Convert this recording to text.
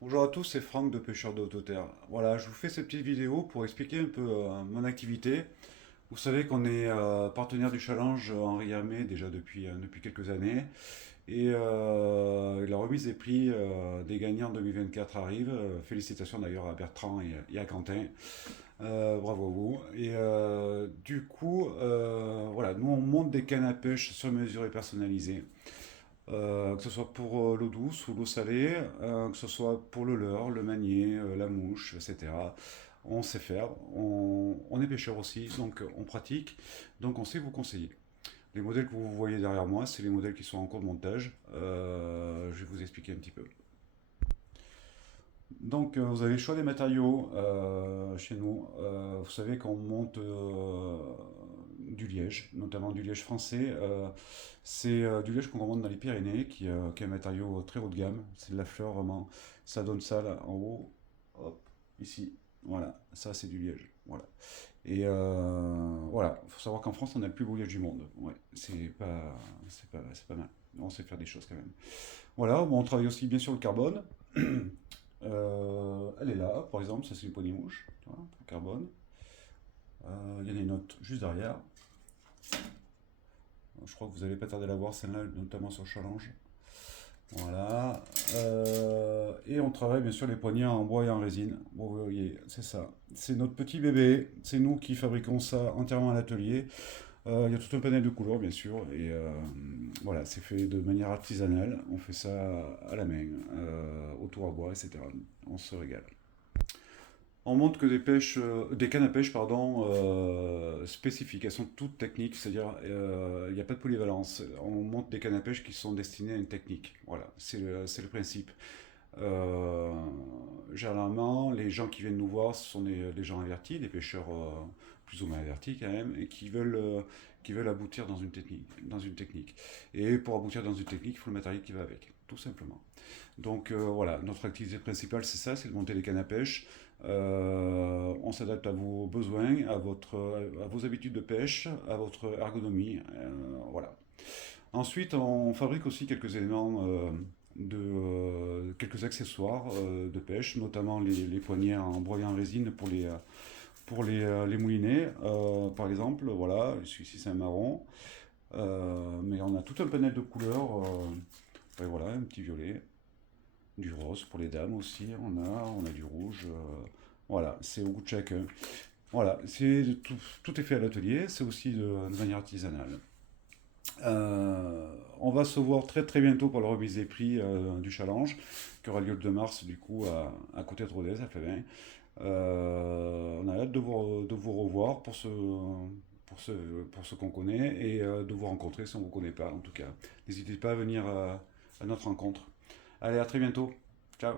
Bonjour à tous, c'est Franck de Pêcheur de Haute-Terre. Voilà, je vous fais cette petite vidéo pour expliquer un peu mon activité. Vous savez qu'on est partenaire du challenge Henri Hermé déjà depuis quelques années. Et la remise des prix des gagnants 2024 arrive. Félicitations d'ailleurs à Bertrand et à Quentin. Bravo à vous. Et du coup, voilà, nous on monte des cannes à pêche sur mesure et personnalisées. Que ce soit pour l'eau douce ou l'eau salée, que ce soit pour le leurre, le manier, la mouche, etc. On sait faire, on est pêcheur aussi, donc on pratique, donc on sait vous conseiller. Les modèles que vous voyez derrière moi, c'est les modèles qui sont en cours de montage. Je vais vous expliquer un petit peu. Donc, vous avez le choix des matériaux chez nous. Vous savez qu'on monte du liège, notamment du liège français. C'est du liège qu'on commande dans les Pyrénées, qui est un matériau très haut de gamme. C'est de la fleur vraiment. Ça donne ça là en haut. Hop, ici. Voilà, ça c'est du liège. Voilà. Et voilà, il faut savoir qu'en France, on a le plus beau liège du monde. Ouais, c'est pas mal. On sait faire des choses quand même. Voilà, bon, on travaille aussi bien sûr le carbone. Elle est là, par exemple, ça c'est une poignée mouche, tu vois, pour le carbone. Il y en a une autre juste derrière. Je crois que vous n'allez pas tarder à la voir, celle-là, notamment sur le challenge. Voilà. Et on travaille bien sûr les poignées en bois et en résine. Bon, vous voyez, c'est ça. C'est notre petit bébé. C'est nous qui fabriquons ça entièrement à l'atelier. Il y a tout un panel de couleurs, bien sûr. Et voilà, c'est fait de manière artisanale. On fait ça à la main, au tour à bois, etc. On se régale. On montre que des cannes à pêche pardon, spécifiques. Elles sont toutes techniques, c'est-à-dire il n'y a pas de polyvalence. On monte des cannes à pêche qui sont destinées à une technique. Voilà, c'est le principe. Euh, Généralement, les gens qui viennent nous voir, ce sont des gens avertis, des pêcheurs plus ou moins avertis quand même, et qui veulent aboutir dans une technique. Et pour aboutir dans une technique, il faut le matériel qui va avec, tout simplement. Donc voilà, notre activité principale, c'est ça, c'est de monter les cannes à pêche. On s'adapte à vos besoins, à vos habitudes de pêche, à votre ergonomie. Voilà. Ensuite, on fabrique aussi quelques éléments quelques accessoires de pêche, notamment les poignées en broyant en résine pour les moulinets, par exemple. Voilà, celui-ci c'est un marron. Mais on a tout un panel de couleurs. Et voilà, un petit violet, du rose pour les dames aussi. On a du rouge. Voilà, c'est au goût de chacun. Voilà, tout est fait à l'atelier. C'est aussi de manière artisanale. On va se voir très très bientôt pour la remise des prix du challenge qui aura lieu le 2 mars du coup à côté de Rodez, à Fabien. On a hâte de vous revoir pour ce, pour ce qu'on connaît et de vous rencontrer si on ne vous connaît pas en tout cas. N'hésitez pas à venir à notre rencontre. Allez, à très bientôt. Ciao.